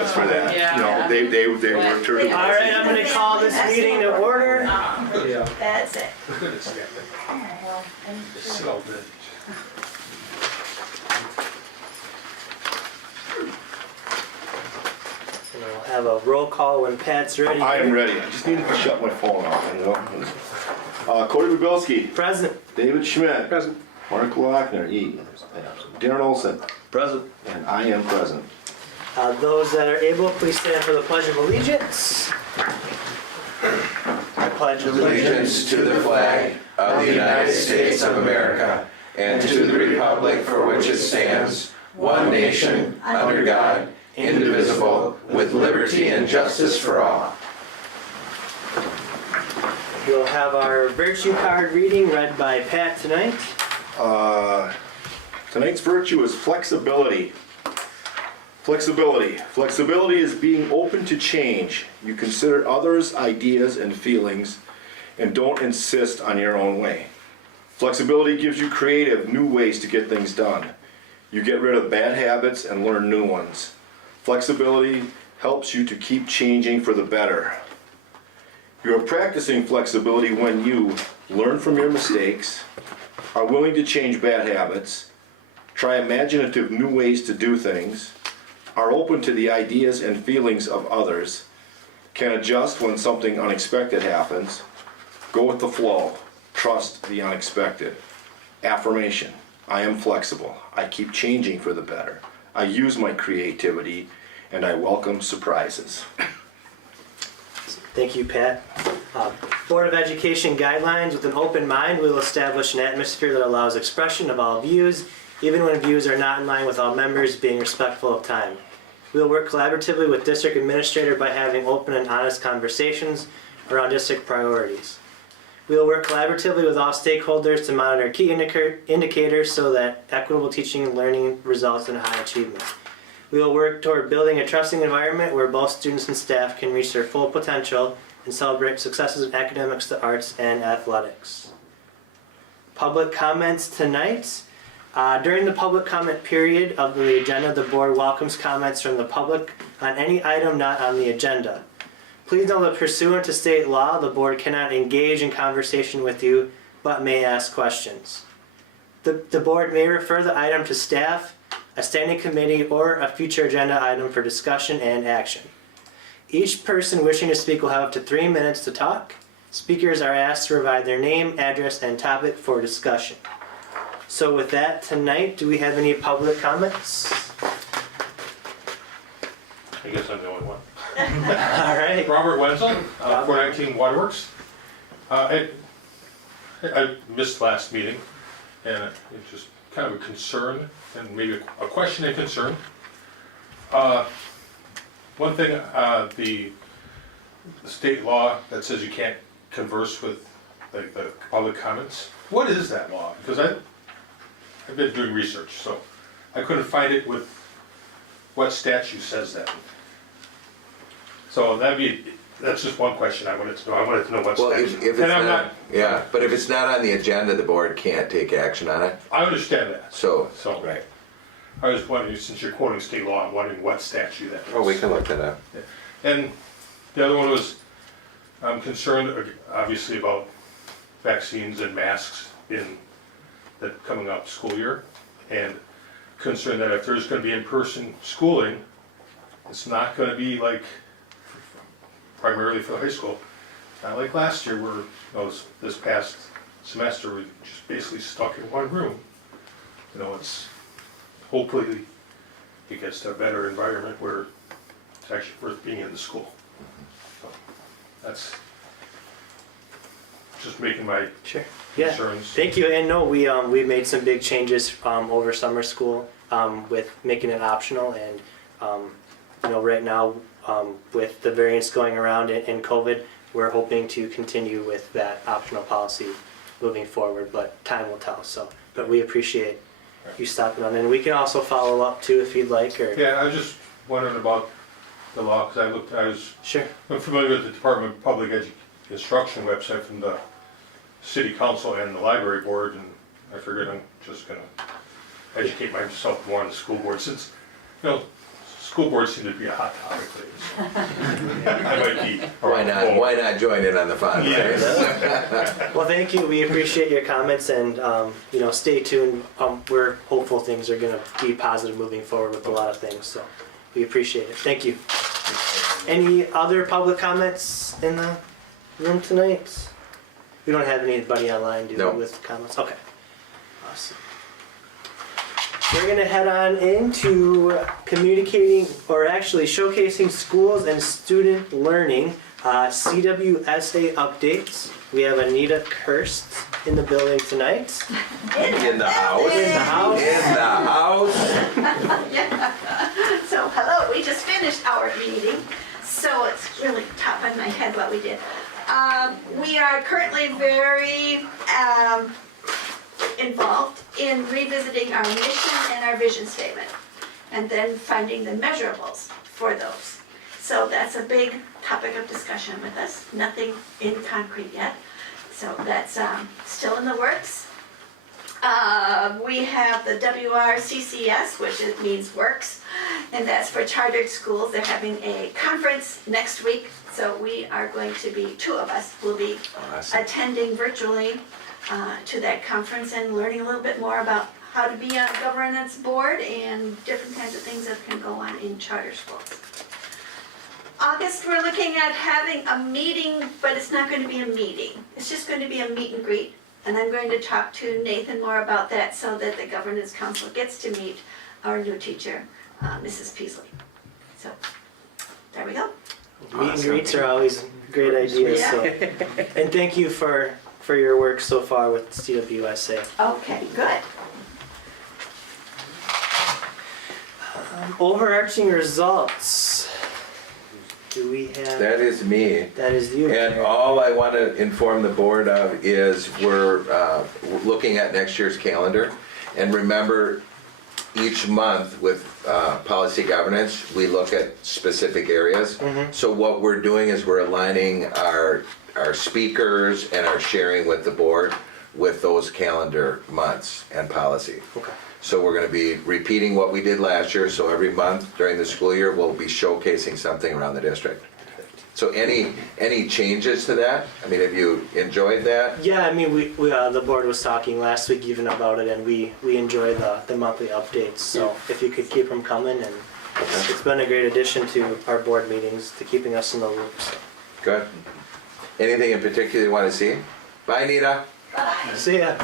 credits for that. Yeah. You know, they worked her. All right, I'm going to call this meeting to order. That's it. So good. And we'll have a roll call when Pat's ready. I am ready. I just needed to shut my phone off. You know. Cody Bubilski, Present. David Schmidt, Present. Mark Lochner, E. Darren Olson, Present. and I am present. Those that are able, please stand for the Pledge of Allegiance. I pledge Allegiance to the flag of the United States of America and to the republic for which it stands, one nation, under God, indivisible, with liberty and justice for all. We'll have our virtue card reading read by Pat tonight. Tonight's virtue is flexibility. Flexibility. Flexibility is being open to change. You consider others' ideas and feelings and don't insist on your own way. Flexibility gives you creative, new ways to get things done. You get rid of bad habits and learn new ones. Flexibility helps you to keep changing for the better. You are practicing flexibility when you learn from your mistakes, are willing to change bad habits, try imaginative new ways to do things, are open to the ideas and feelings of others, can adjust when something unexpected happens, go with the flow, trust the unexpected. Affirmation: I am flexible. I keep changing for the better. I use my creativity and I welcome surprises. Thank you, Pat. Board of Education guidelines: with an open mind, we will establish an atmosphere that allows expression of all views, even when views are not in line with all members, being respectful of time. We will work collaboratively with district administrator by having open and honest conversations around district priorities. We will work collaboratively with all stakeholders to monitor key indicators so that equitable teaching and learning results in high achievement. We will work toward building a trusting environment where both students and staff can reach their full potential and celebrate successes in academics, the arts, and athletics. Public comments tonight. During the public comment period of the agenda, the board welcomes comments from the public on any item not on the agenda. Please know that pursuant to state law, the board cannot engage in conversation with you, but may ask questions. The board may refer the item to staff, a standing committee, or a future agenda item for discussion and action. Each person wishing to speak will have up to 3 minutes to talk. Speakers are asked to provide their name, address, and topic for discussion. So with that, tonight, do we have any public comments? I guess I'm the only one. All right. Robert Wenzel, 419 Waterworks. I missed last meeting, and it's just kind of a concern, and maybe a question and concern. One thing, the state law that says you can't converse with the public comments. What is that law? Because I've been doing research, so I couldn't find it with what statute says that. So that's just one question I wanted to know. I wanted to know what Well, statute. if it's not, yeah, but if it's not on the agenda, the board can't take action on it. I understand that. So, Right. I was wondering, since you're quoting state law, I'm wondering what statute that is. oh, we can look that up. And the other one was, I'm concerned, obviously, about vaccines and masks in the coming up school year, and concerned that if there's going to be in-person schooling, it's not going to be like primarily for the high school. It's not like last year where this past semester we just basically stuck in one room. It's hopefully it gets to a better environment where it's actually worth being in the school. So that's just making my Sure. Yeah. concerns. Thank you. And no, we made some big changes over summer school with making it optional, and right now with the variants going around in COVID, we're hoping to continue with that optional policy moving forward. But time will tell. But we appreciate you stopping on, and we can also follow up too if you'd like. Or Yeah, I was just wondering about the law because sure. I'm familiar with the Department of Public Instruction website from the City Council and the Library Board, and I figured I'm just going to educate myself more on the school board, since school boards seem to be a hot topic lately. I might be. Why not join in on the fun? Right? Yes. Well, thank you. We appreciate your comments, and stay tuned. We're hopeful things are going to be positive moving forward with a lot of things. So we appreciate it. Thank you. Any other public comments in the room tonight? We don't have anybody online, do No. we, with comments? Okay. Awesome. We're going to head on into communicating, or actually showcasing schools and student learning, CWSA updates. We have Anita Kirst in the building tonight. In the house. In the house. In the house. So, hello, we just finished our meeting, so it's really top of my head what we did. We are currently very involved in revisiting our mission and our vision statement, and then finding the measurables for those. So that's a big topic of discussion with us, nothing in concrete yet. So that's still in the works. We have the WRCCS, which it means works, and that's for chartered schools. They're having a conference next week, so we are going to be, two of us will be Awesome. attending virtually to that conference and learning a little bit more about how to be on a governance board and different kinds of things that can go on in charter schools. August, we're looking at having a meeting, but it's not going to be a meeting. It's just going to be a meet and greet. And I'm going to talk to Nathan more about that so that the governance council gets to meet our new teacher, Mrs. Peasley. So, there we go. Meet and greets are always great ideas. So. And thank you for your work so far with CWSA. Okay, good. Overarching results. Do we have? That is me. That is you. And all I want to inform the board of is we're looking at next year's calendar. And remember, each month with policy governance, we look at specific areas. Mm-hmm. So what we're doing is we're aligning our speakers and our sharing with the board with those calendar months and policy. Okay. So we're going to be repeating what we did last year. So every month during the school year, we'll be showcasing something around the district. So any changes to that? I mean, have you enjoyed that? Yeah, I mean, we the board was talking last week even about it, and we enjoy the monthly updates. So if you could keep them coming, and it's been a great addition to our board meetings, to keeping us in the loop. So. Good. Anything in particular you want to see? Bye, Nita. See ya.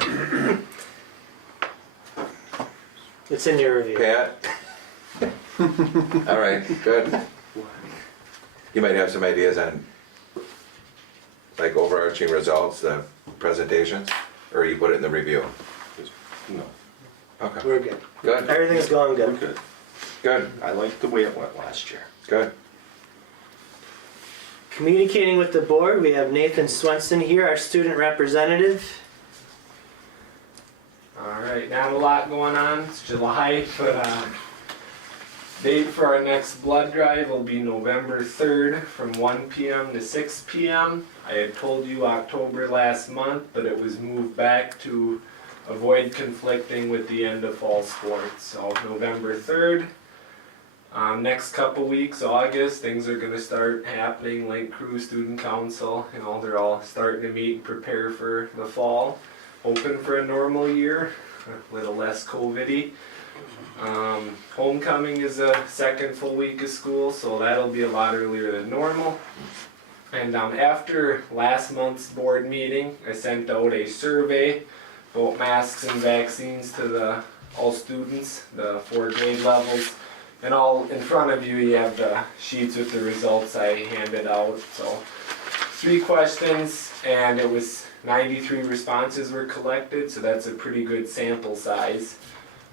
It's in your review. Pat? All right, good. You might have some ideas on, like, overarching results, the presentations, or you put it in the review? No, Okay, We're good. good, Everything's going we're good. good. good, I liked the way it went last year. good. Communicating with the board, we have Nathan Swenson here, our student representative. Alright, not a lot going on. It's July, but date for our next blood drive will be November 3rd from 1 p.m. to 6 p.m. I had told you October last month, but it was moved back to avoid conflicting with the end of fall sports. So November 3rd. Next couple weeks, August, things are going to start happening. Lake Crew, Student Council, they're all starting to meet and prepare for the fall. Hoping for a normal year, a little less COVID-y. Homecoming is a second full week of school, so that'll be a lot earlier than normal. And after last month's board meeting, I sent out a survey about masks and vaccines to all students, the 4 grade levels. And all in front of you, you have the sheets with the results I handed out. So 3 questions, and it was 93 responses were collected, so that's a pretty good sample size.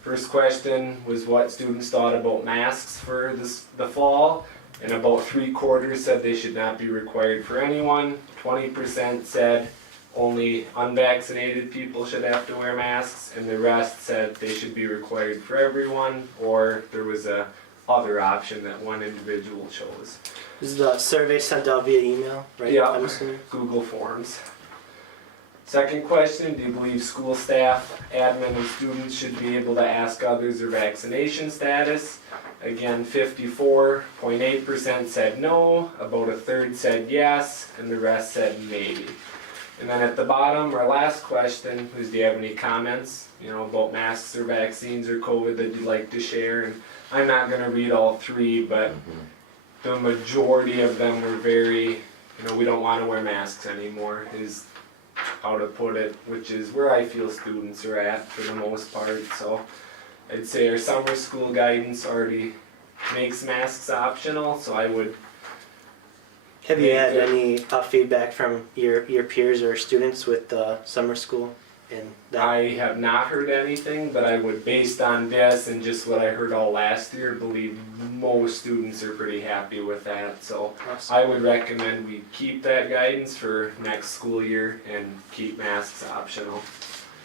First question was what students thought about masks for the fall, and about 3/4 said they should not be required for anyone. 20% said only unvaccinated people should have to wear masks, and the rest said they should be required for everyone, or there was a other option that one individual chose. This is the survey sent out via email, right? Yeah. I'm assuming. Google Forms. Second question, do you believe school staff, admin, and students should be able to ask others their vaccination status? Again, 54.8% said no, about a third said yes, and the rest said maybe. And then at the bottom, our last question was, do you have any comments, about masks or vaccines or COVID that you'd like to share? And I'm not gonna read all three, but the majority of them were very, we don't wanna wear masks anymore, is how to put it, which is where I feel students are at for the most part. So I'd say our summer school guidance already makes masks optional, so I would. Have you had any feedback from your peers or students with summer school? And that? I have not heard anything, but I would, based on this and just what I heard all last year, believe most students are pretty happy with that. So Awesome. I would recommend we keep that guidance for next school year and keep masks optional.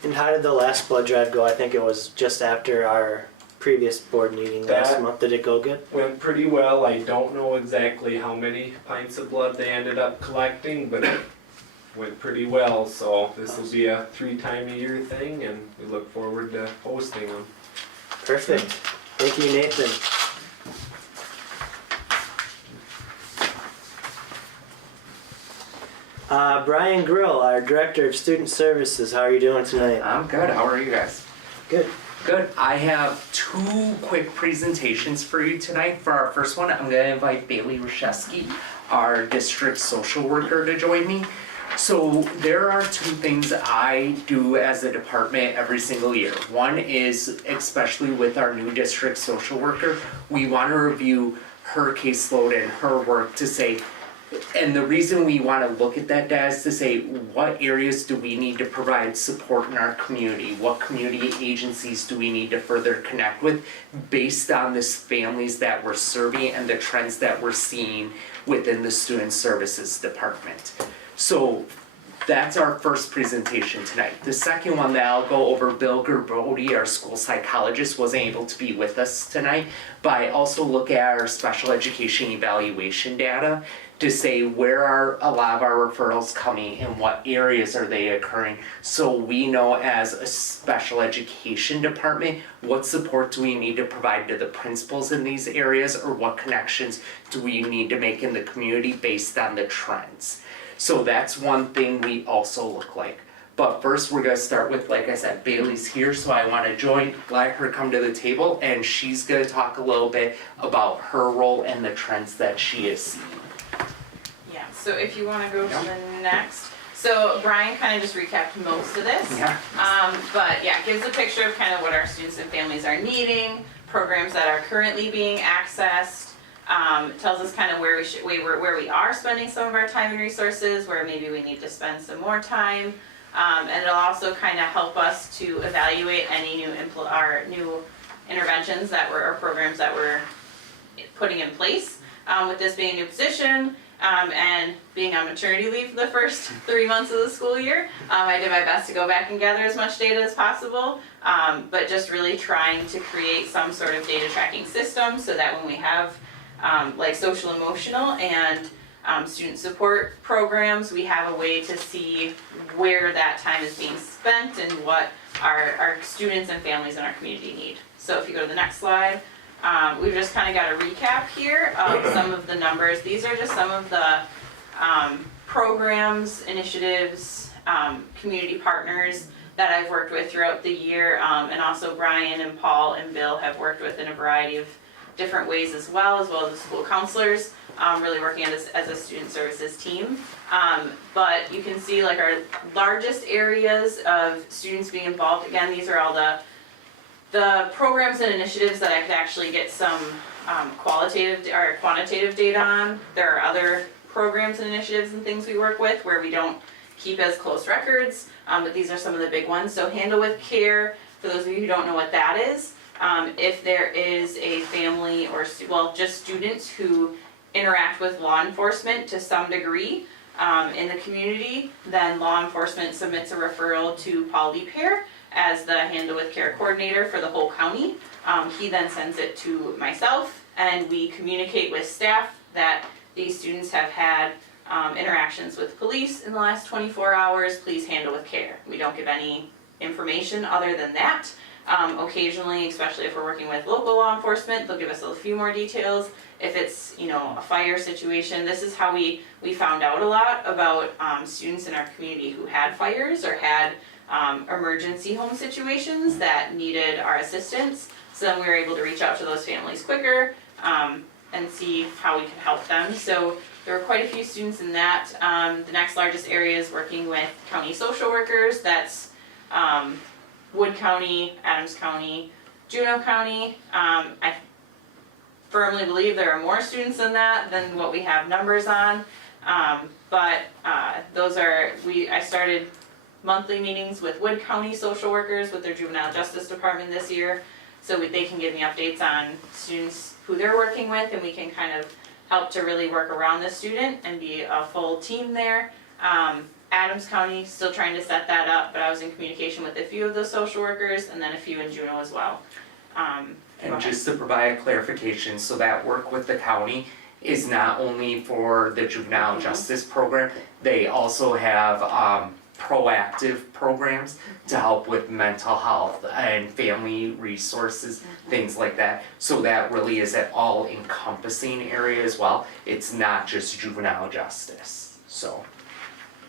And how did the last blood drive go? I think it was just after our previous board meeting last That- month. Did it go good? Went pretty well. I don't know exactly how many pints of blood they ended up collecting, but it went pretty well. So this will be a 3-time-a-year thing, and we look forward to hosting them. Perfect. Thank you, Nathan. Brian Grill, our Director of Student Services. How are you doing tonight? I'm good. How are you guys? Good. Good. I have 2 quick presentations for you tonight. For our first one, I'm going to invite Bailey Rashevsky, our district social worker, to join me. So there are 2 things I do as a department every single year. One is, especially with our new district social worker, we want to review her caseload and her work to say, and the reason we want to look at that data is to say, what areas do we need to provide support in our community? What community agencies do we need to further connect with based on the families that we're serving and the trends that we're seeing within the student services department? So that's our first presentation tonight. The second one that I'll go over, Bill Gerbode, our school psychologist, wasn't able to be with us tonight, but I also look at our special education evaluation data to say where are a lot of our referrals coming and what areas are they occurring, so we know as a special education department what support do we need to provide to the principals in these areas, or what connections do we need to make in the community based on the trends. So that's one thing we also look like. But first we're gonna start with, like I said, Bailey's here, so I wanna let her come to the table, and she's gonna talk a little bit about her role and the trends that she is seeing. Yeah, so if you wanna go to the next. So Brian kind of just recapped most of this. Yeah. But yeah, gives a picture of kind of what our students and families are needing, programs that are currently being accessed. Tells us kind of where we are spending some of our time and resources, where maybe we need to spend some more time. And it'll also kind of help us to evaluate any new interventions or programs that we're putting in place. With this being a new position, and being on maternity leave for the first 3 months of the school year, I did my best to go back and gather as much data as possible, but just really trying to create some sort of data tracking system so that when we have like social emotional and student support programs, we have a way to see where that time is being spent and what our students and families in our community need. So if you go to the next slide, we've just kind of got a recap here of some of the numbers. These are just some of the programs, initiatives, community partners that I've worked with throughout the year, and also Brian and Paul and Bill have worked with in a variety of different ways as well as the school counselors, really working on this as a student services team. But you can see like our largest areas of students being involved. Again, these are all the programs and initiatives that I could actually get some qualitative or quantitative data on. There are other programs and initiatives and things we work with where we don't keep as close records, but these are some of the big ones. So Handle with Care, for those of you who don't know what that is, if there is a family or just students who interact with law enforcement to some degree in the community, then law enforcement submits a referral to Paul Leaphair as the Handle with Care coordinator for the whole county. He then sends it to myself, and we communicate with staff that these students have had interactions with police in the last 24 hours, please handle with care. We don't give any information other than that. Occasionally, especially if we're working with local law enforcement, they'll give us a few more details. If it's, a fire situation, this is how we found out a lot about students in our community who had fires or had emergency home situations that needed our assistance. So then we were able to reach out to those families quicker and see how we could help them. So there were quite a few students in that. The next largest area is working with county social workers. That's Wood County, Adams County, Juneau County. I firmly believe there are more students in that than what we have numbers on. But I started monthly meetings with Wood County social workers with their juvenile justice department this year. So they can give me updates on students who they're working with, and we can kind of help to really work around the student and be a full team there. Adams County, still trying to set that up, but I was in communication with a few of those social workers and then a few in Juneau as well. And just to provide clarification, so that work with the county is not only for the juvenile justice program, they also have proactive programs to help with mental health and family resources, things like that. So that really is an all encompassing area as well. It's not just juvenile justice, so.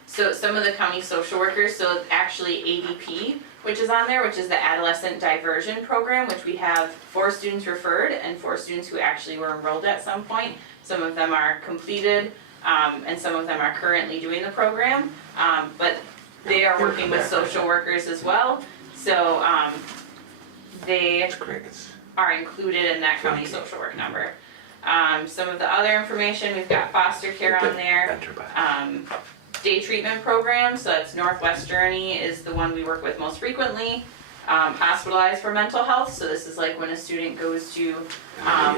So some of the county social workers, so actually ADP, which is on there, which is the Adolescent Diversion program, which we have 4 students referred and 4 students who actually were enrolled at some point. Some of them are completed, and some of them are currently doing the program, but they are working with social workers as well. So they are included in that county social work number. Some of the other information, we've got foster care on there. Day treatment program, so that's Northwest Journey is the one we work with most frequently. Hospitalized for mental health, so this is like when a student goes to as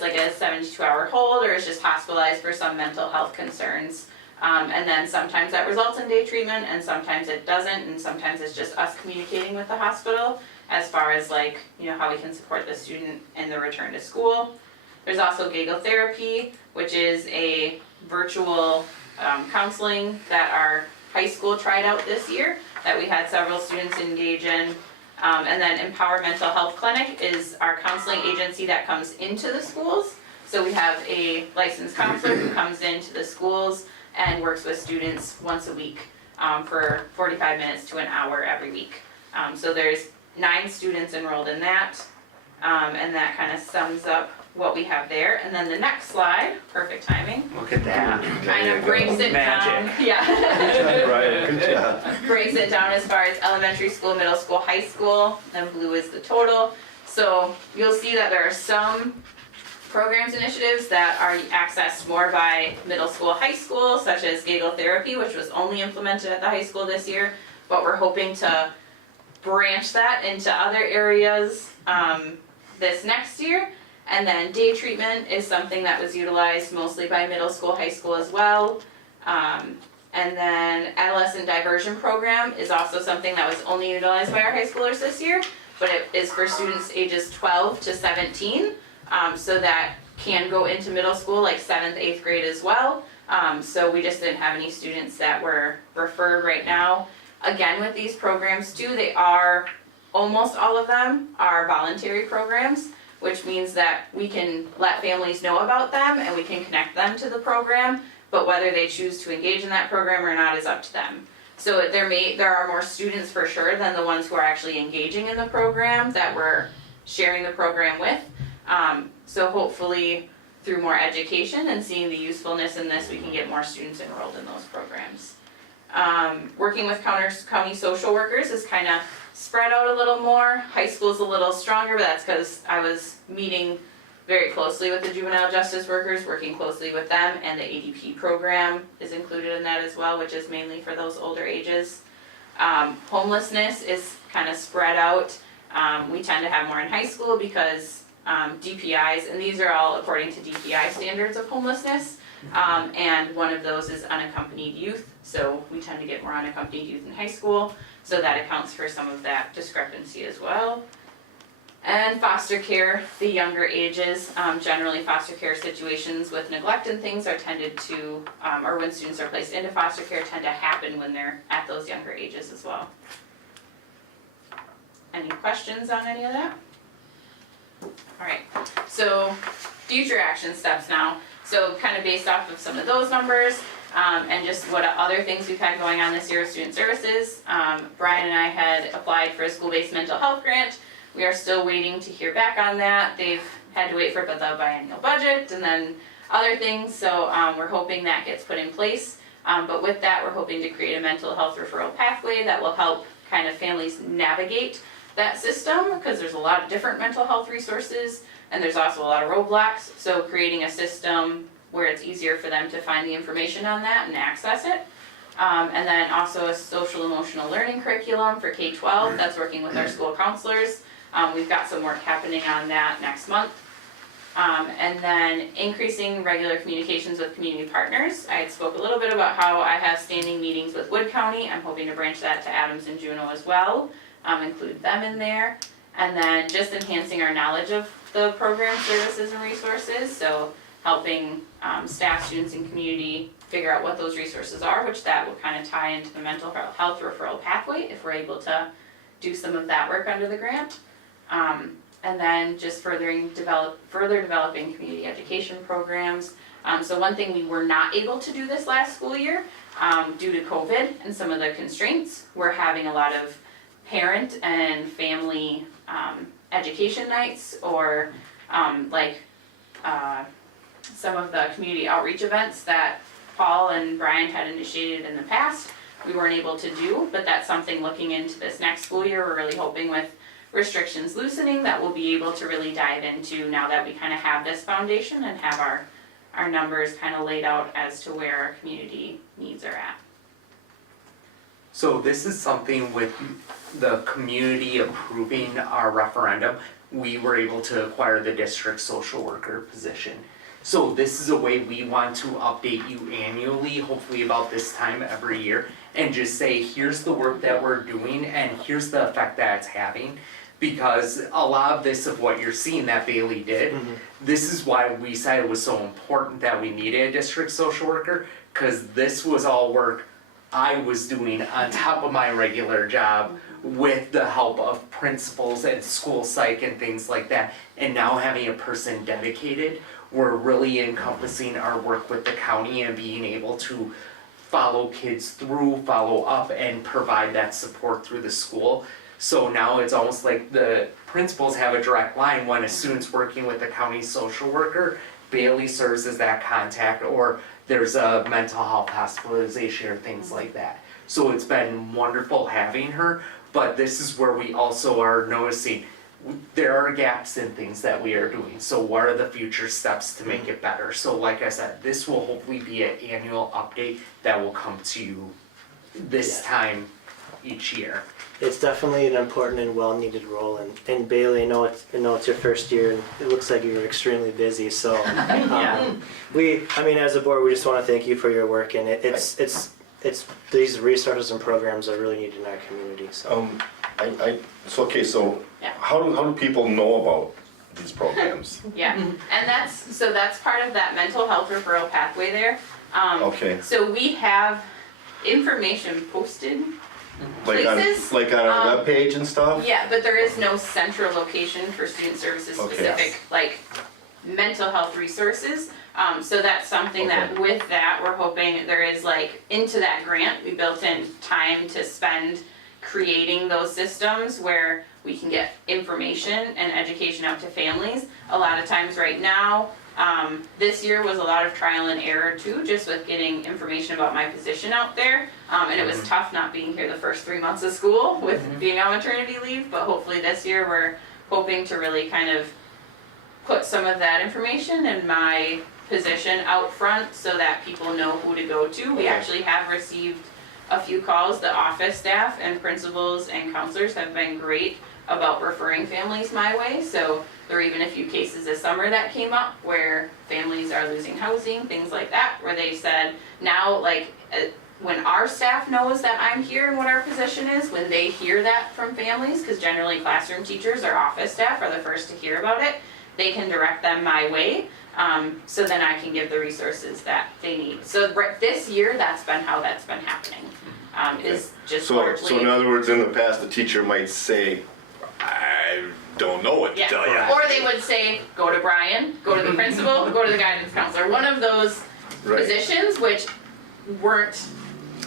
like a 72-hour hold or is just hospitalized for some mental health concerns. And then sometimes that results in day treatment and sometimes it doesn't, and sometimes it's just us communicating with the hospital as far as like, how we can support the student in the return to school. There's also giggle therapy, which is a virtual counseling that our high school tried out this year that we had several students engage in. And then Empower Mental Health Clinic is our counseling agency that comes into the schools. So we have a licensed counselor who comes into the schools and works with students once a week for 45 minutes to an hour every week. So there's 9 students enrolled in that, and that kind of sums up what we have there. And then the next slide, perfect timing, Look at that. kind of breaks it down. Magic. Yeah. Right, good job. Breaks it down as far as elementary school, middle school, high school, and blue is the total. So you'll see that there are some programs, initiatives that are accessed more by middle school, high school, such as giggle therapy, which was only implemented at the high school this year, but we're hoping to branch that into other areas this next year. And then day treatment is something that was utilized mostly by middle school, high school as well. And then Adolescent Diversion program is also something that was only utilized by our high schoolers this year, but it is for students ages 12 to 17. So that can go into middle school, like 7th, 8th grade as well. So we just didn't have any students that were referred right now. Again, with these programs too, almost all of them are voluntary programs, which means that we can let families know about them and we can connect them to the program, but whether they choose to engage in that program or not is up to them. So there are more students for sure than the ones who are actually engaging in the program that we're sharing the program with. So hopefully through more education and seeing the usefulness in this, we can get more students enrolled in those programs. Working with county social workers is kind of spread out a little more. High school's a little stronger, but that's because I was meeting very closely with the juvenile justice workers, working closely with them, and the ADP program is included in that as well, which is mainly for those older ages. Homelessness is kind of spread out. We tend to have more in high school because DPIs, and these are all according to DPI standards of homelessness, and one of those is unaccompanied youth, so we tend to get more unaccompanied youth in high school, so that accounts for some of that discrepancy as well. And foster care, the younger ages, generally foster care situations with neglect and things are tended to, or when students are placed into foster care tend to happen when they're at those younger ages as well. any questions on any of that? Alright, so future action steps now. So kind of based off of some of those numbers, and just what other things we've had going on this year with student services. Brian and I had applied for a school-based mental health grant. We are still waiting to hear back on that. They've had to wait for the biennial budget and then other things, so we're hoping that gets put in place. But with that, we're hoping to create a mental health referral pathway that will help kind of families navigate that system, because there's a lot of different mental health resources and there's also a lot of roadblocks. So creating a system where it's easier for them to find the information on that and access it. And then also a social emotional learning curriculum for K-12 that's working with our school counselors. We've got some work happening on that next month. And then increasing regular communications with community partners. I had spoke a little bit about how I have standing meetings with Wood County. I'm hoping to branch that to Adams and Juneau as well, include them in there. And then just enhancing our knowledge of the program services and resources, so helping staff, students, and community figure out what those resources are, which that will kind of tie into the mental health referral pathway if we're able to do some of that work under the grant. And then just further developing community education programs. So one thing we were not able to do this last school year due to COVID and some of the constraints, we're having a lot of parent and family education nights, or some of the community outreach events that Paul and Brian had initiated in the past. We weren't able to do, but that's something looking into this next school year, we're really hoping with restrictions loosening that we'll be able to really dive into now that we kind of have this foundation and have our numbers kind of laid out as to where our community needs are at. So this is something with the community approving our referendum, we were able to acquire the district social worker position. So this is a way we want to update you annually, hopefully about this time every year, and just say, here's the work that we're doing and here's the effect that it's having. Because a lot of this of what you're seeing that Bailey did, this is why we said it was so important that we needed a district social worker, because this was all work I was doing on top of my regular job with the help of principals and school psych and things like that. And now having a person dedicated, we're really encompassing our work with the county and being able to follow kids through, follow up, and provide that support through the school. So now it's almost like the principals have a direct line when a student's working with the county social worker, Bailey serves as that contact, or there's a mental health hospitalization or things like that. So it's been wonderful having her, but this is where we also are noticing there are gaps in things that we are doing. So what are the future steps to make it better? So like I said, this will hopefully be an annual update that will come to you this time each year. It's definitely an important and well-needed role, and Bailey, I know it's your first year, and it looks like you're extremely busy. So, as a board, we just want to thank you for your work, and it's these resources and programs are really needed in our community. So, Yeah. How do people know about these programs? Yeah, and that's part of that mental health referral pathway there. Okay. So we have information posted Like places. on our webpage and stuff? Yeah, but there is no central location for student services specific, like mental health resources. So that's something that with that, we're hoping there is like into that grant, we built in time to spend creating those systems where we can get information and education out to families. A lot of times right now, this year was a lot of trial and error too, just with getting information about my position out there. And it was tough not being here the first 3 months of school with being on maternity leave, but hopefully this year we're hoping to really kind of put some of that information and my position out front so that people know who to go to. We actually have received a few calls. The office staff and principals and counselors have been great about referring families my way. So there were even a few cases this summer that came up where families are losing housing, things like that, where they said now, when our staff knows that I'm here and what our position is, when they hear that from families, because generally classroom teachers or office staff are the first to hear about it, they can direct them my way. So then I can give the resources that they need. So this year, that's been how that's been happening. Is just largely. So in other words, in the past, the teacher might say, I don't know what to Yeah. tell you. Or they would say, go to Brian, go to the principal, go to the guidance counselor. One of those Right. positions, which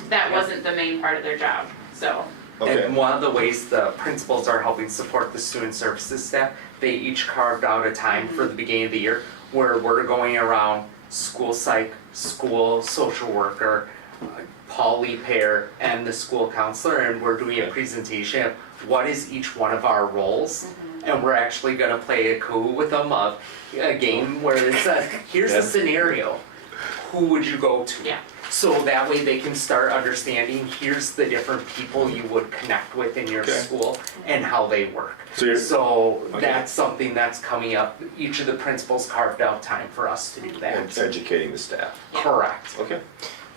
that wasn't the main part of their job, so. Okay. And one of the ways the principals are helping support the student services staff, they each carved out a time for the beginning of the year where we're going around school psych, school social worker, Polly Pair, and the school counselor, and we're doing a presentation of what is each one of our roles. And we're actually gonna play a coup with them of a game where it says, here's the scenario, who would you go to? Yeah. So that way they can start understanding, here's the different people you would connect with in your Okay. school and how they work. So you're- So Okay. that's something that's coming up, each of the principals carved out time for us to do that. Educating the staff. Correct. Okay.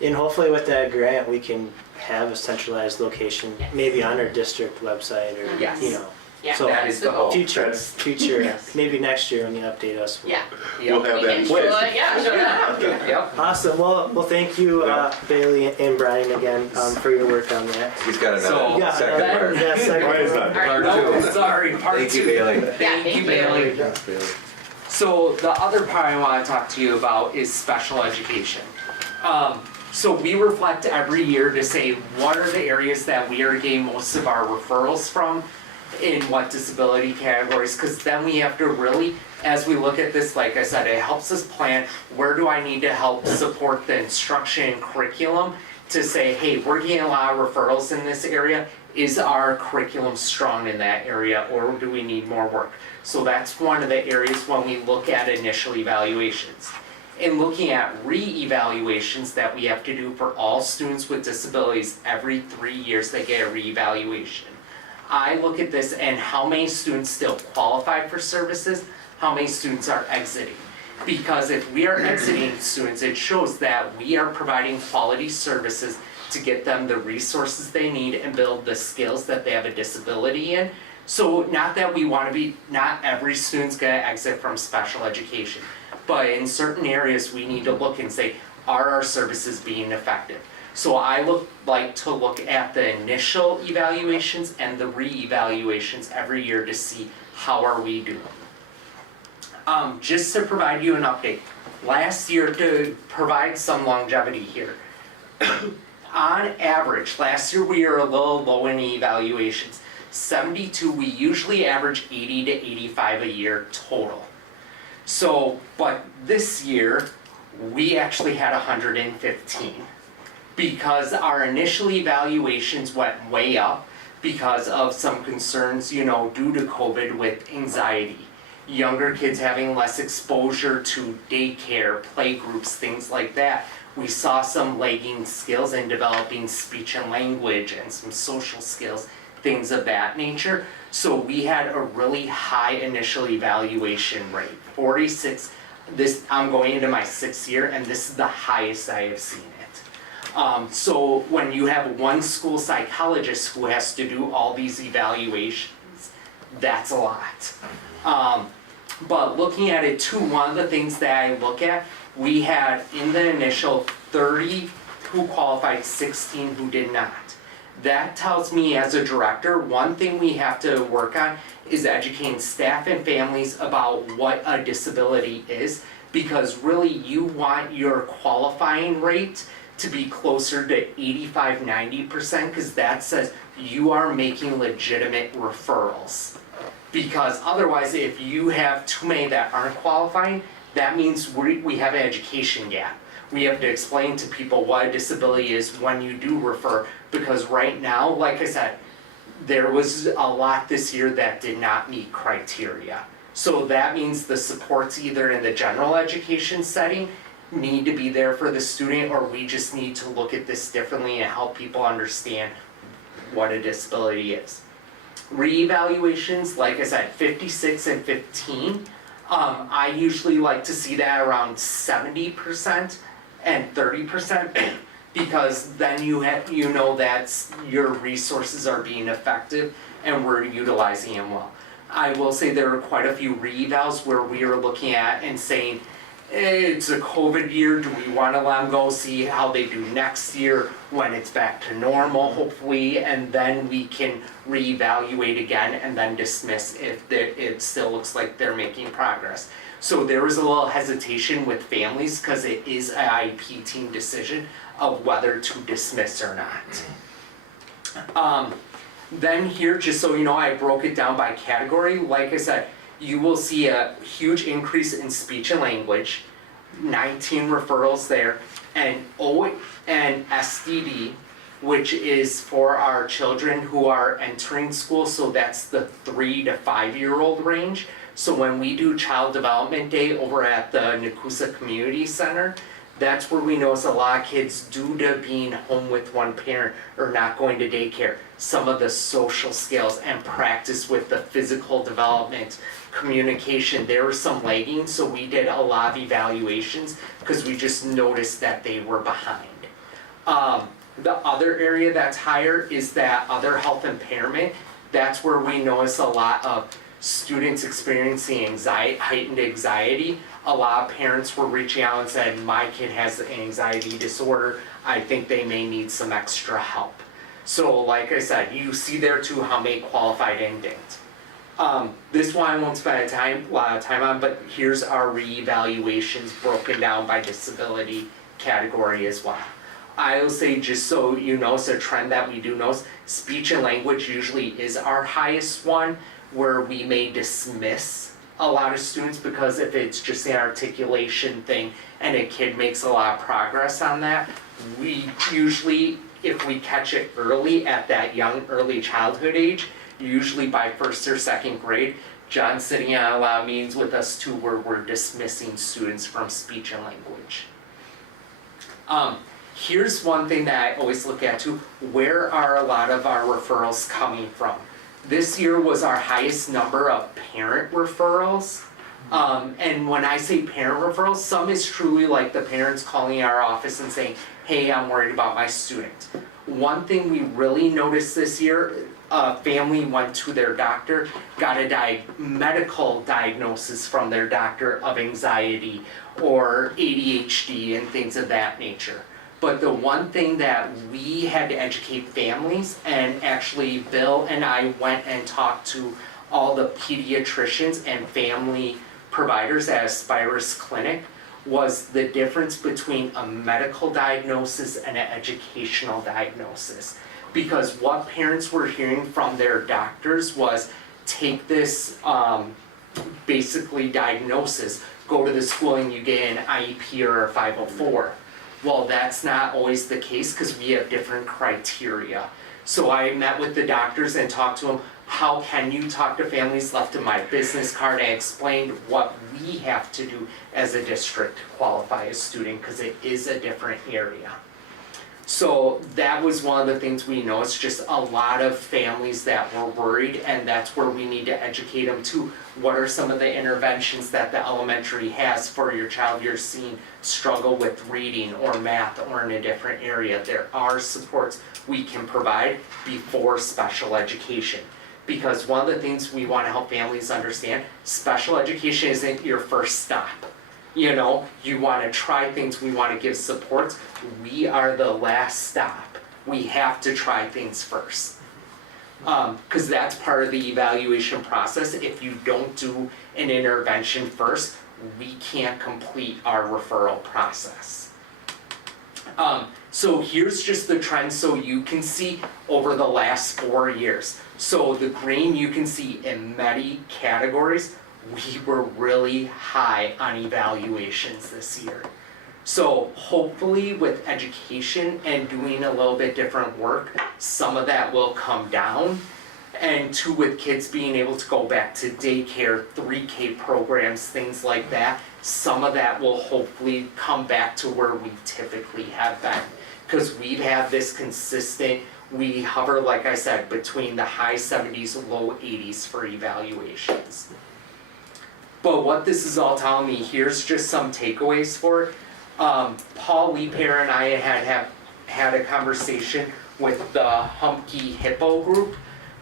And hopefully with that grant, we can have a centralized location, Yes. maybe on our district website or, Yes. you know. Yeah, So that that's is the the goal. hope. Future, Yes. maybe next year when you update us. Yeah, We'll have we that can in show place. it, yeah, show that. Yep. Awesome. Well, thank you, Bailey and Brian again, for your work on that. He's got So- another Yeah, second part. that second Brian's one. not. Part No, two. sorry, part Thank you, two. Bailey. Thank you, Bailey. So the other part I want to talk to you about is special education. So we reflect every year to say what are the areas that we are getting most of our referrals from, in what disability categories, because then we have to really, as we look at this, like I said, it helps us plan where do I need to help support the instruction and curriculum to say, hey, we're getting a lot of referrals in this area. Is our curriculum strong in that area, or do we need more work? So that's one of the areas when we look at initial evaluations. In looking at re-evaluations that we have to do for all students with disabilities, every 3 years they get a re-evaluation. I look at this and how many students still qualify for services, how many students are exiting. Because if we are exiting students, it shows that we are providing quality services to get them the resources they need and build the skills that they have a disability in. So not that we want to be, not every student's gonna exit from special education, but in certain areas we need to look and say, are our services being effective? So I like to look at the initial evaluations and the re-evaluations every year to see how are we doing. Just to provide you an update, last year to provide some longevity here. On average, last year we were a little low in evaluations. 72, we usually average 80 to 85 a year total. So, but this year, we actually had 115. Because our initial evaluations went way up because of some concerns, due to COVID with anxiety. Younger kids having less exposure to daycare, play groups, things like that. We saw some lagging skills in developing speech and language and some social skills, things of that nature. So we had a really high initial evaluation rate, 46. I'm going into my 6th year and this is the highest I have seen it. So when you have one school psychologist who has to do all these evaluations, that's a lot. But looking at it too, one of the things that I look at, we had in the initial 30 who qualified, 16 who did not. That tells me as a director, one thing we have to work on is educating staff and families about what a disability is, because really you want your qualifying rate to be closer to 85-90%, because that says you are making legitimate referrals. Because otherwise, if you have too many that aren't qualifying, that means we have an education gap. We have to explain to people what a disability is when you do refer, because right now, like I said, there was a lot this year that did not meet criteria. So that means the supports either in the general education setting need to be there for the student, or we just need to look at this differently and help people understand what a disability is. Re-evaluations, like I said, 56 and 15. I usually like to see that around 70% and 30%, because then you know that your resources are being effective and we're utilizing them well. I will say there are quite a few re-evals where we are looking at and saying, it's a COVID year, do we wanna let them go, see how they do next year when it's back to normal, hopefully, and then we can reevaluate again and then dismiss if it still looks like they're making progress. So there was a little hesitation with families, cause it is a IEP team decision of whether to dismiss or not. Then here, just so you know, I broke it down by category. Like I said, you will see a huge increase in speech and language, 19 referrals there, and SDD, which is for our children who are entering school, so that's the 3 to 5 year old range. So when we do Child Development Day over at the Nekoosa Community Center, that's where we notice a lot of kids, due to being home with one parent or not going to daycare, some of the social skills and practice with the physical development, communication, there were some lagging, so we did a lot of evaluations because we just noticed that they were behind. The other area that's higher is that other health impairment. That's where we notice a lot of students experiencing heightened anxiety. A lot of parents were reaching out and said, my kid has an anxiety disorder, I think they may need some extra help. So like I said, you see there too how many qualified and didn't. This one I won't spend a lot of time on, but here's our reevaluations broken down by disability category as well. I will say, just so you know, it's a trend that we do notice, speech and language usually is our highest one, where we may dismiss a lot of students because if it's just an articulation thing and a kid makes a lot of progress on that, we usually, if we catch it early at that young early childhood age, usually by 1st or 2nd grade, John's sitting on a lot of meetings with us too where we're dismissing students from speech and language. Here's one thing that I always look at too, where are a lot of our referrals coming from? This year was our highest number of parent referrals. And when I say parent referrals, some is truly like the parents calling our office and saying, hey, I'm worried about my student. One thing we really noticed this year, a family went to their doctor, got a medical diagnosis from their doctor of anxiety or ADHD and things of that nature. But the one thing that we had to educate families, and actually Bill and I went and talked to all the pediatricians and family providers at Aspirus Clinic, was the difference between a medical diagnosis and an educational diagnosis. Because what parents were hearing from their doctors was, take this basically diagnosis, go to the school and you get an IEP or a 504. Well, that's not always the case because we have different criteria. So I met with the doctors and talked to them, how can you talk to families, left in my business card. I explained what we have to do as a district to qualify a student because it is a different area. So that was one of the things we know. It's just a lot of families that were worried, and that's where we need to educate them too. What are some of the interventions that the elementary has for your child you're seeing struggle with reading or math or in a different area? There are supports we can provide before special education. Because one of the things we want to help families understand, special education isn't your first stop. You know, you want to try things, we want to give supports. We are the last stop. We have to try things first. Because that's part of the evaluation process. If you don't do an intervention first, we can't complete our referral process. So here's just the trend so you can see over the last 4 years. So the green you can see in many categories, we were really high on evaluations this year. So hopefully with education and doing a little bit different work, some of that will come down. And two, with kids being able to go back to daycare, 3K programs, things like that, some of that will hopefully come back to where we typically have been. Because we've had this consistent, we hover, like I said, between the high 70s and low 80s for evaluations. But what this is all telling me, here's just some takeaways for it. Paul Leaper and I had a conversation with the Humpkey Hippo group,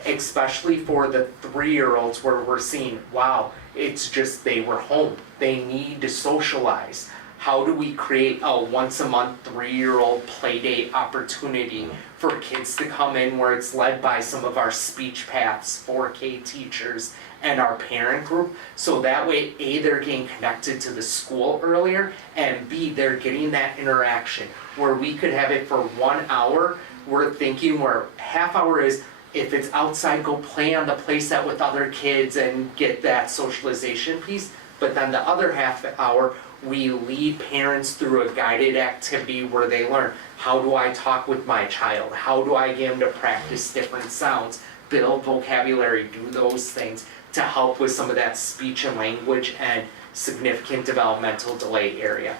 especially for the 3-year-olds where we're seeing, wow, It's just they were home. They need to socialize. How do we create a once a month 3-year-old play date opportunity for kids to come in where it's led by some of our speech paths, 4K teachers, and our parent group, so that way A, they're getting connected to the school earlier, and B, they're getting that interaction where we could have it for 1 hour. We're thinking where half hour is, if it's outside, go play on the playset with other kids and get that socialization piece. But then the other half hour, we lead parents through a guided activity where they learn, how do I talk with my child? How do I get them to practice different sounds, build vocabulary, do those things to help with some of that speech and language and significant developmental delay area.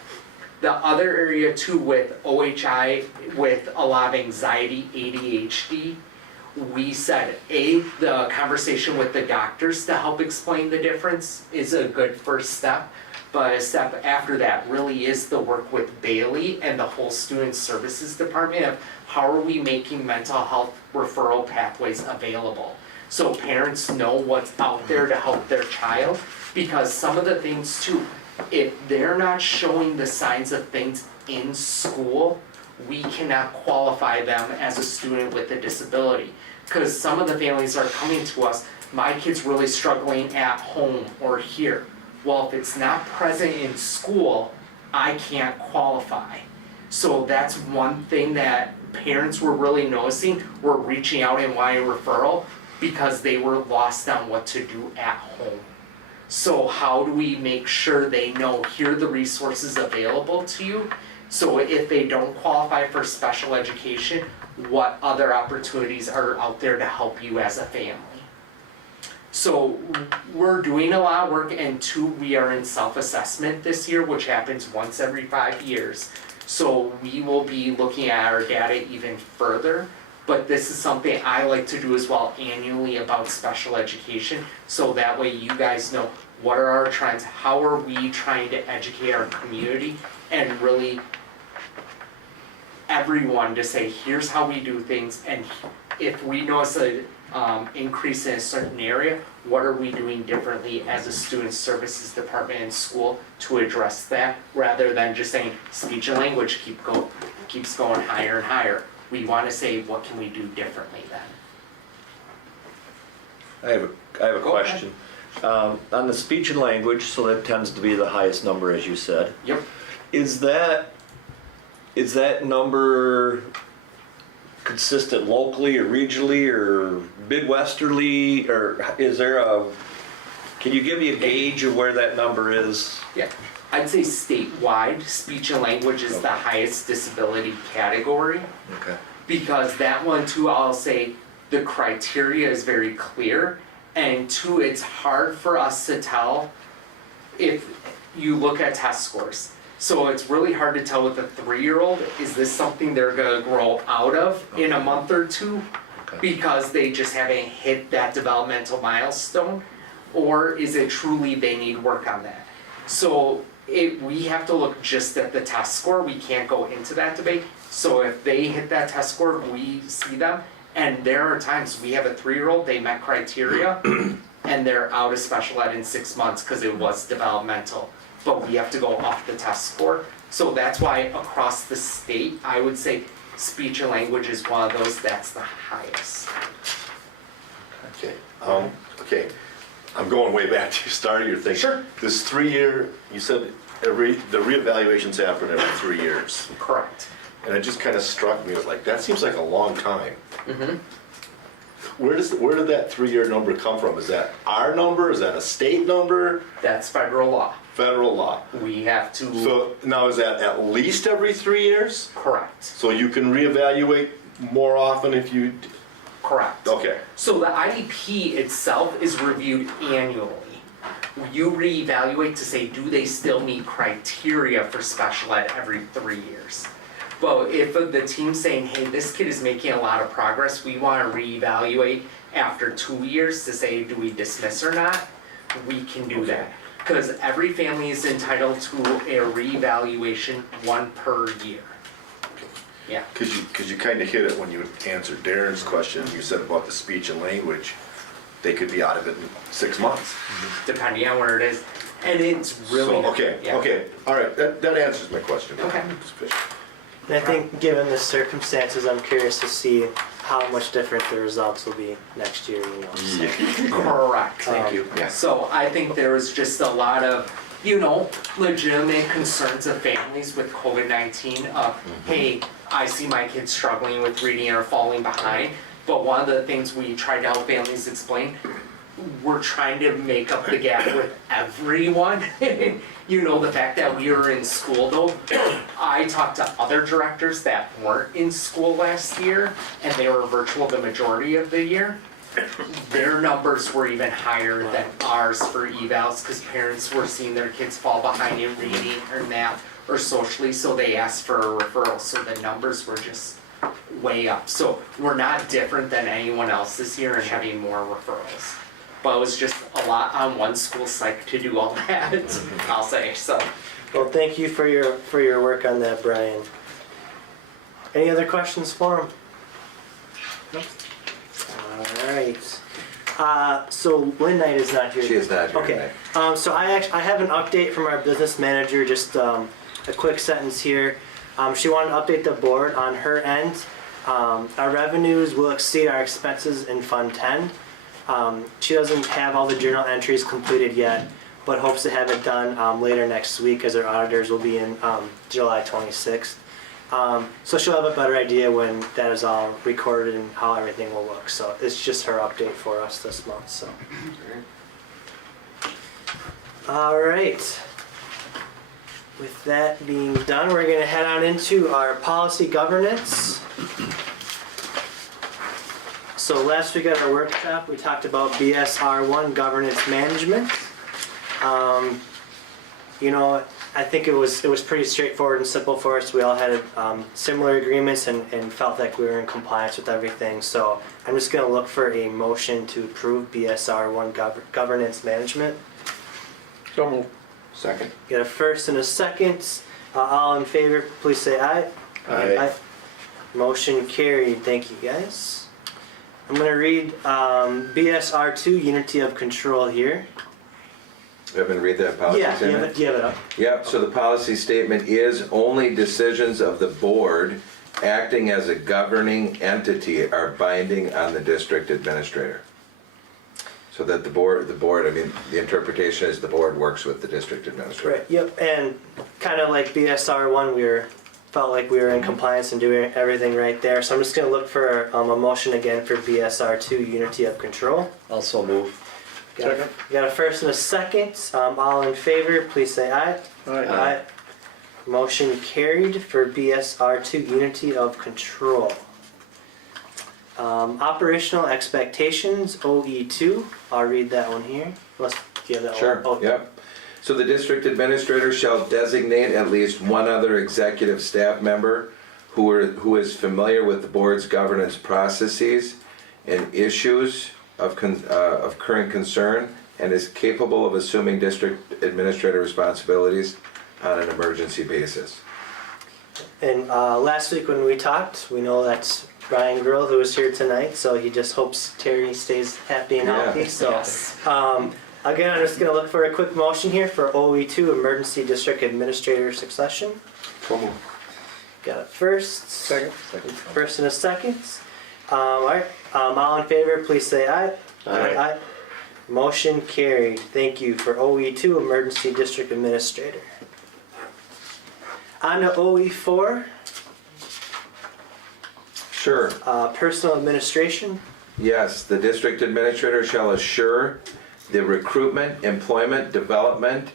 The other area too with OHI, with a lot of anxiety, ADHD, we said, the conversation with the doctors to help explain the difference is a good first step. But a step after that really is the work with Bailey and the whole student services department of how are we making mental health referral pathways available. So parents know what's out there to help their child, because some of the things too, if they're not showing the signs of things in school, we cannot qualify them as a student with a disability. Because some of the families are coming to us, my kid's really struggling at home or here. Well, if it's not present in school, I can't qualify. So that's one thing that parents were really noticing, were reaching out and wanting a referral because they were lost on what to do at home. So how do we make sure they know, here are the resources available to you? So if they don't qualify for special education, what other opportunities are out there to help you as a family? So we're doing a lot of work, and two, we are in self-assessment this year, which happens once every 5 years. So we will be looking at our data even further, but this is something I like to do as well annually about special education, so that way you guys know what are our trends, how are we trying to educate our community, and really everyone to say, here's how we do things, and if we notice a increase in a certain area, what are we doing differently as a student services department in school to address that, rather than just saying speech and language keeps going higher and higher. We want to say, what can we do differently then? I have a question. On the speech and language, so that tends to be the highest number, as you said. Yep. Is that number consistent locally or regionally or midwesterly, or is there can you give me a gauge of where that number is? Yeah, I'd say statewide, speech and language is the highest disability category. Okay. Because that one too, I'll say the criteria is very clear, and two, it's hard for us to tell if you look at test scores. So it's really hard to tell with a 3-year-old, is this something they're gonna grow out of in a month or two? Okay. Because they just haven't hit that developmental milestone? Or is it truly they need work on that? So we have to look just at the test score, we can't go into that debate. So if they hit that test score, we see them, and there are times we have a 3-year-old, they met criteria, and they're out of special ed in 6 months because it was developmental. But we have to go off the test score. So that's why across the state, I would say speech and language is one of those that's the highest. Okay, I'm going way back to the start of your thing. Sure. This 3-year, you said the reevaluations happen every 3 years. Correct. And it just kind of struck me, like, that seems like a long time. Mm-hmm. Where did that 3-year number come from? Is that our number? Is that a state number? That's federal law. Federal law. We have to. So now is that at least every 3 years? Correct. So you can reevaluate more often if you, Correct. okay. So the IEP itself is reviewed annually. You reevaluate to say, do they still meet criteria for special ed every 3 years? But if the team's saying, hey, this kid is making a lot of progress, we want to reevaluate after 2 years to say, do we dismiss or not? We can do that. Because every family is entitled to a reevaluation, 1 per year. Yeah. Because you kind of hit it when you answered Darren's question, you said about the speech and language. they could be out of it in 6 months. depending on where it is. And it's really. So, okay, yeah. okay, all right, that answers my question. Okay. Sufficient. And I think, given the circumstances, I'm curious to see how much different the results will be next year, you know. So. Correct. Thank you. Yeah. So I think there was just a lot of, legitimate concerns of families with COVID-19 of, hey, I see my kids struggling with reading or falling behind. But one of the things we tried to help families explain, we're trying to make up the gap with everyone. The fact that we were in school though, I talked to other directors that weren't in school last year and they were virtual the majority of the year. Their numbers were even higher than ours for evals because parents were seeing their kids fall behind in reading or math or socially, so they asked for a referral. So the numbers were just way up. So we're not different than anyone else this year in having more referrals. But it was just a lot on one school site to do all that, I'll say, so. Well, thank you for your work on that, Brian. Any other questions for him? No? All right. So Lynn Knight is not here. She is not here Okay. tonight. So I have an update from our business manager. Just a quick sentence here. She wanted to update the board on her end. Our revenues will exceed our expenses in Fund 10. She doesn't have all the journal entries completed yet, but hopes to have it done later next week as our auditors will be in July 26th. So she'll have a better idea when that is all recorded and how everything will look. So it's just her update for us this month. So. All right. With that being done, we're going to head on into our policy governance. So last week at our workshop, we talked about BSR1 governance management. I think it was pretty straightforward and simple for us. We all had similar agreements and felt like we were in compliance with everything. So I'm just going to look for a motion to approve BSR1 governance management. So moved. Second. Got a first and a second. All in favor, please say aye. Aye. Motion carried. Thank you, guys. I'm going to read BSR2, Unity of Control here. Have been read that policy Yeah, statement? you have it up. Yep, so the policy statement is only decisions of the board acting as a governing entity are binding on the district administrator. So that the board, the interpretation is the board works with the district administrator. Right, yep, and kind of like BSR1, felt like we were in compliance and doing everything right there. So I'm just going to look for a motion again for BSR2, Unity of Control. Also move. Got a first and a second. All in favor, please say aye. Aye. Motion carried for BSR2, Unity of Control. Operational expectations, OE2. I'll read that one here. Let's give that Sure, one. yep. So the district administrator shall designate at least one other executive staff member who is familiar with the board's governance processes and issues of current concern and is capable of assuming district administrator responsibilities on an emergency basis. And last week when we talked, we know that's Brian Grill who is here tonight, so he just hopes Terry stays happy and healthy. Yeah. So, Yes. again, I'm just going to look for a quick motion here for OE2, Emergency District Administrator Succession. So moved. Got a first. Second. First and a second. All right. All in favor, please say aye. Aye. Motion carried. Thank you for OE2, Emergency District Administrator. On to OE4, Sure. Personal Administration. Yes, the district administrator shall assure the recruitment, employment, development,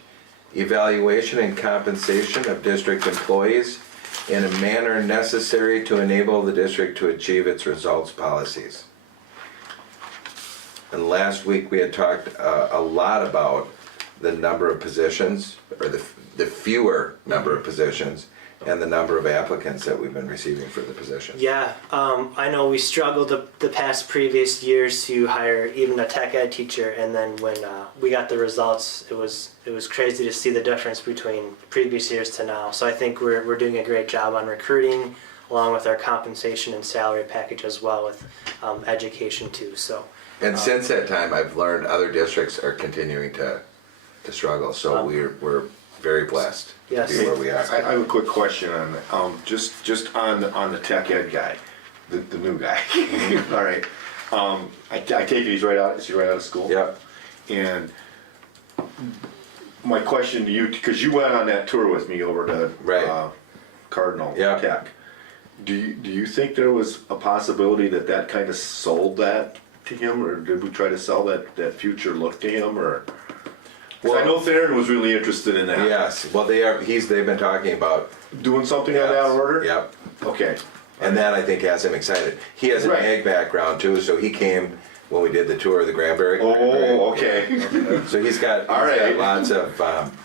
evaluation, and compensation of district employees in a manner necessary to enable the district to achieve its results policies. And last week we had talked a lot about the number of positions, or the fewer number of positions, and the number of applicants that we've been receiving for the positions. Yeah, I know we struggled the past previous years to hire even a tech ed teacher, and then when we got the results, it was crazy to see the difference between previous years to now. So I think we're doing a great job on recruiting, along with our compensation and salary package as well with education too. So And since that time, I've learned other districts are continuing to struggle, so we're very blessed to Yes. be where we I are. have a quick question on that. Just on the tech ed guy, the new guy. All right. I take it he's right out. Is he right out of school? Yep. And my question to you, because you went on that tour with me over to Right. Cardinal Yeah. Tech. Do you think there was a possibility that kind of sold that to him, or did we try to sell that future look to him, or? 'Cause I know Theron was really interested in that. Yes, well, they've been talking about, Doing something on that order? yep. Okay. And that, I think, has him excited. He has an Right. ag background too, so he came when we did the tour of the Granbury. Oh, okay. So he's got All right. lots of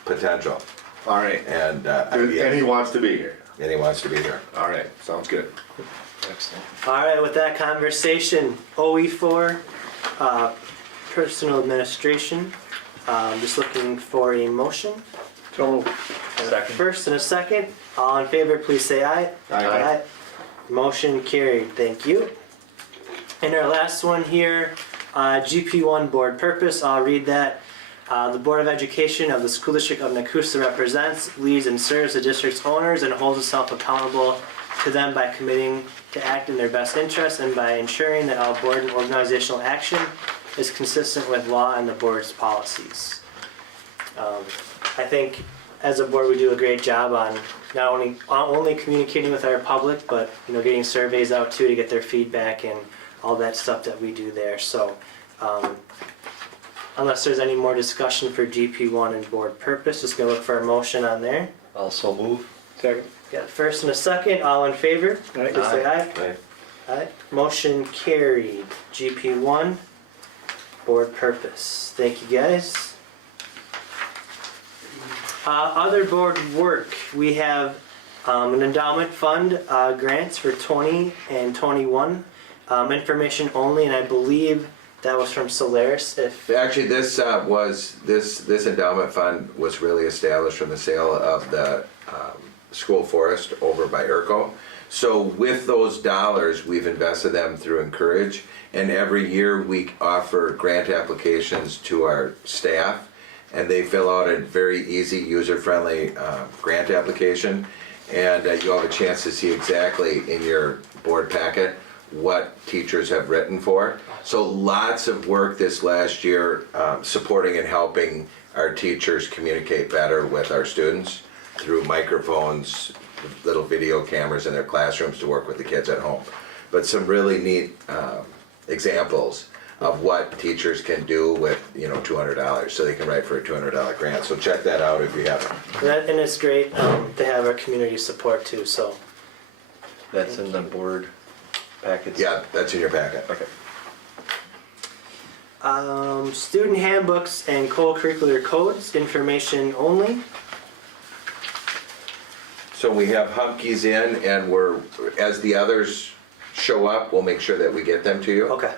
potential, All right. and And he wants to be here. he wants to be here. All right, sounds good. All right, with that conversation, OE4, personal administration. Just looking for a motion. Second. First and a second. All in favor, please say aye. Aye. Motion carried. Thank you. And our last one here, Gp1 Board Purpose. I'll read that. The Board of Education of the School District of Nekoosa represents, leads, and serves the district's owners and holds itself accountable to them by committing to act in their best interest and by ensuring that all board and organizational action is consistent with law and the board's policies. I think as a board we do a great job on not only communicating with our public, but getting surveys out too to get their feedback and all that stuff that we do there. So unless there's any more discussion for GP1 and board purpose, just gonna look for a motion on there. Also move. Got a first and a second, all in favor? Please say aye. Right. Aye. Motion carried. GP1, board purpose. Thank you guys. Other board work, we have an endowment fund grants for 20 and 21. Information only, and I believe that was from Solaris. Actually, this endowment fund was really established from the sale of the school forest over by Urco. So with those dollars, we've invested them through Encourage, and every year we offer grant applications to our staff, and they fill out a very easy, user-friendly grant application, and you'll have a chance to see exactly in your board packet what teachers have written for. So lots of work this last year supporting and helping our teachers communicate better with our students through microphones, little video cameras in their classrooms to work with the kids at home. But some really neat examples of what teachers can do with $200, so they can write for a $200 grant. So check that out if you haven't. And it's great to have our community support too. So That's in the board package. Yeah, that's in your packet. Okay. student handbooks and co-curricular codes, information only. So we have Humkeys in, and as the others show up, we'll make sure that we get them to you. Okay,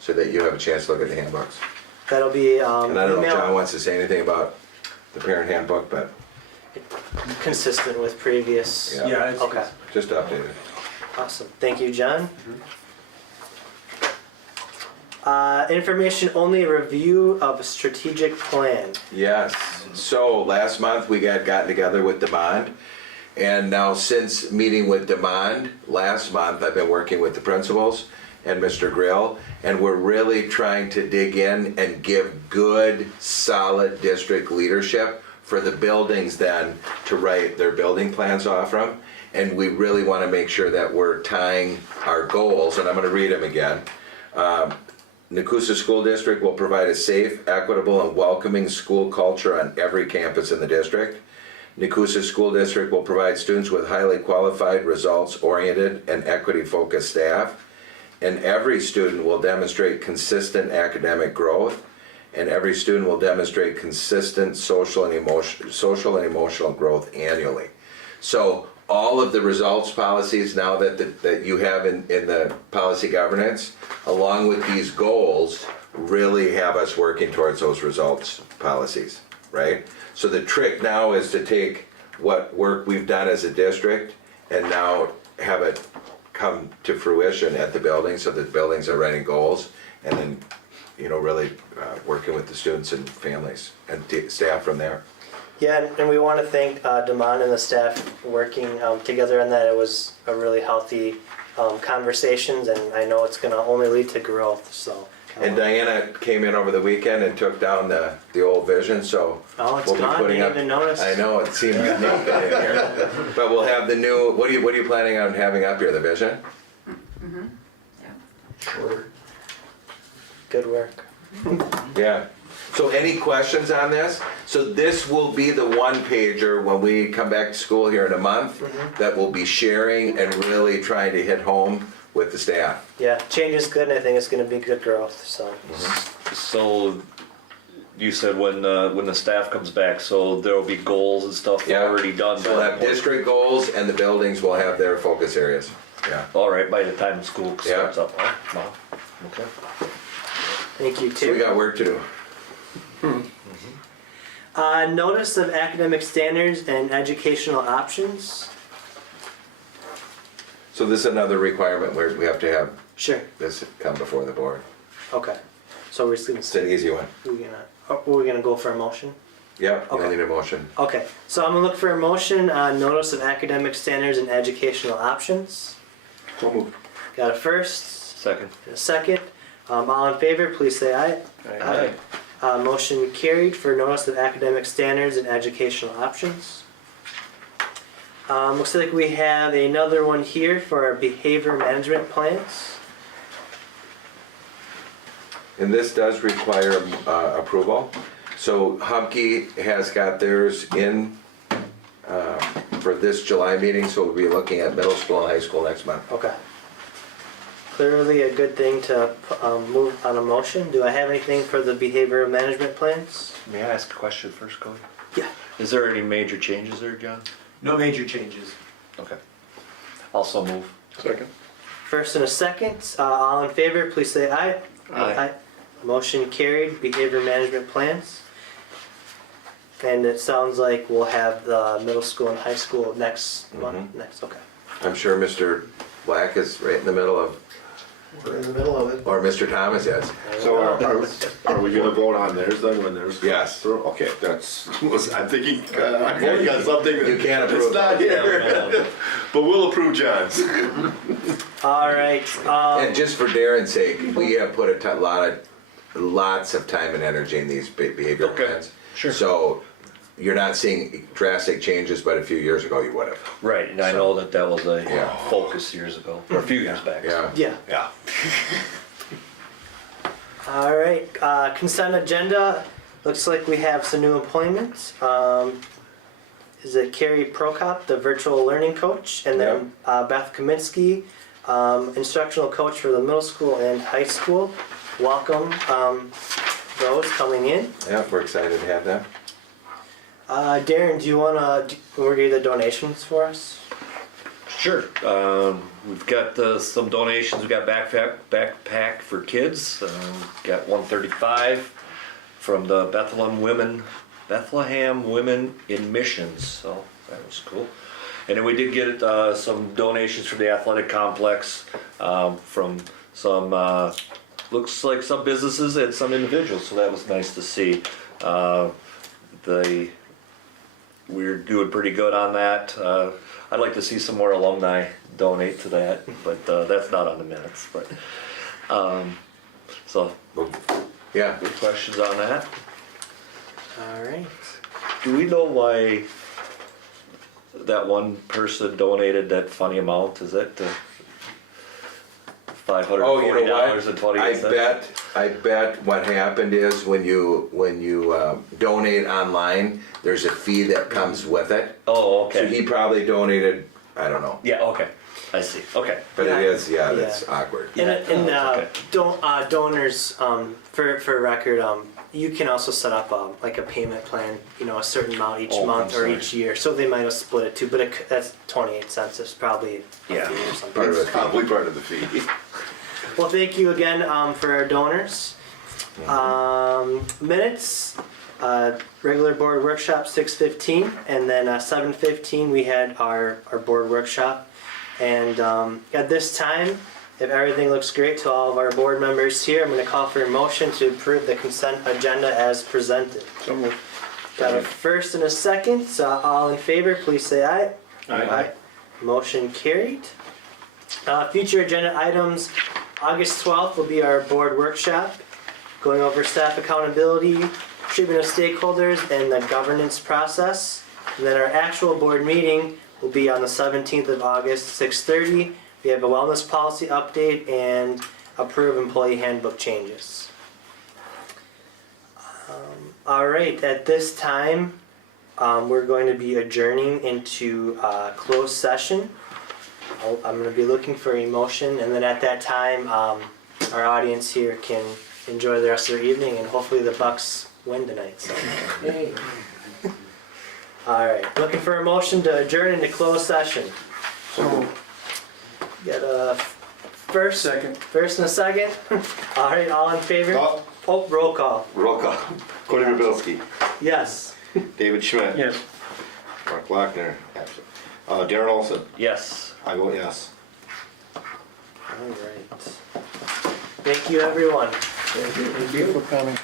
So that you have a chance to look at the handbooks. that'll be And I don't know if email John wants to say anything about the parent handbook, but consistent with previous. Yeah. Okay, just updated. awesome. Thank you, John. Information only, review of a strategic plan. Yes, so last month we gotten together with Demond, and now since meeting with Demond last month, I've been working with the principals and Mr. Grill, and we're really trying to dig in and give good, solid district leadership for the buildings then to write their building plans off from. And we really want to make sure that we're tying our goals, and I'm going to read them again. Nekoosa School District will provide a safe, equitable, and welcoming school culture on every campus in the district. Nekoosa School District will provide students with highly qualified, results-oriented, and equity-focused staff. And every student will demonstrate consistent academic growth, and every student will demonstrate consistent social and emotional growth annually. So all of the results policies now that you have in the policy governance, along with these goals, really have us working towards those results policies, right? So the trick now is to take what work we've done as a district and now have it come to fruition at the building, so that buildings are writing goals, and then really working with the students and families and staff from there. Yeah, and we want to thank Damon and the staff working together on that. It was a really healthy conversations, and I know it's going to only lead to growth. So. And Diana came in over the weekend and took down the old vision, so. Oh, it's we'll be gone. putting Didn't up. even notice. I know, it seemed naked in here. But we'll have the new, what are you planning on having up here, the vision? Good work. Yeah. So any questions on this? So this will be the one pager when we come back to school here in a month that we'll be sharing and really trying to hit home with the staff. Yeah, change is good, and I think it's going to be good growth. So. So you said when the staff comes back, so there'll be goals and stuff Yeah. already done. So we'll have district goals and the buildings will have their focus areas. Yeah. All right, by the time school starts Yeah. up, huh? Wow. Okay. Thank you, So we too. got work to do. Notice of academic standards and educational options. So this is another requirement where we have to have Sure. this come before the board. Okay. So we're just It's an easy one. we're gonna go for a motion. Yep, you Okay. need a motion. Okay. So I'm gonna look for a motion on notice of academic standards and educational options. So moved. Got a first Second. and a second. All in favor, please say aye. Aye. Motion carried for notice of academic standards and educational options. Looks like we have another one here for our behavior management plans. And this does require approval. So Humke has got theirs in for this July meeting, so we'll be looking at middle school and high school next month. Okay. Clearly a good thing to move on a motion. Do I have anything for the behavior management plans? May I ask a question first, Cody? Yeah. Is there any major changes there, John? No major changes. Okay. Also move. Second. First and a second. All in favor, please say aye. Aye. Motion carried. Behavior management plans. And it sounds like we'll have the middle school and high school next month. Next, okay. I'm sure Mr. Black is right in the middle of, We're in the middle of it. or Mr. Thomas is. So are we gonna vote on theirs then when there's? Yes. Okay, I'm thinking, I got something that. You can't approve. It's not here, but we'll approve John's. All right. And just for Darren's sake, we have put lots of time and energy in these behavioral Okay, plans. sure. So you're not seeing drastic changes, but a few years ago you would have. Right, and I know that was a Yeah. focus years ago, or a few years back. Yeah. Yeah. Yeah. All right. Consent agenda. Looks like we have some new appointments. Is it Carrie Prokop, the virtual learning coach, and then Beth Kaminsky, instructional coach for the middle school and high school. Welcome those coming in. Yeah, we're excited to have them. Darren, do you want to review the donations for us? Sure. We've got some donations. We've got backpack for kids. Got 135 from the Bethlehem Women in Missions. So that was cool. And then we did get some donations from the athletic complex from some looks like some businesses and some individuals. So that was nice to see. We're doing pretty good on that. I'd like to see some more alumni donate to that, but that's not on the minutes. But so, Yeah. good questions on that. All right. Do we know why that one person donated that funny amount? Is that Oh, you know what? $540.28? I bet what happened is when you donate online, there's a fee that comes with it. Oh, So okay. he probably donated, I don't know, Yeah, okay. I see. Okay. but Yeah. it is, Yeah. that's awkward. And okay. donors, for record, you can also set up like a payment plan, a certain amount each Oh, month I'm or sorry. each year. So they might have split it too, but that's 28 cents. It's probably a Yeah. fee or something. Part of It's it. probably part of the fee. Well, thank you again for our donors. Minutes, regular board workshop 6:15, and then 7:15 we had our board workshop. And at this time, If everything looks great to all of our board members here, I'm gonna call for a motion to approve the consent agenda as presented. So moved. Got a first and a second, so all in favor, please say aye. Aye. Motion carried. Future agenda items, August 12th will be our board workshop, going over staff accountability, treatment of stakeholders, and the governance process. And then our actual board meeting will be on the 17th of August, 6:30. We have a wellness policy update and approve employee handbook changes. All right, at this time, we're going to be adjourning into closed session. I'm going to be looking for a motion, and then at that time, our audience here can enjoy the rest of their evening, and hopefully the Bucks win tonight. So. All right, looking for a motion to adjourn into closed session. Got a first and a second. All right, all in favor? Oh, roll call. Roll call. Cody Rubilski. Yes. David Schmidt. Yes. Mark Lochner. Absent. Darren Olson. Yes. I vote yes. All right. Thank you, everyone. Thank you for coming.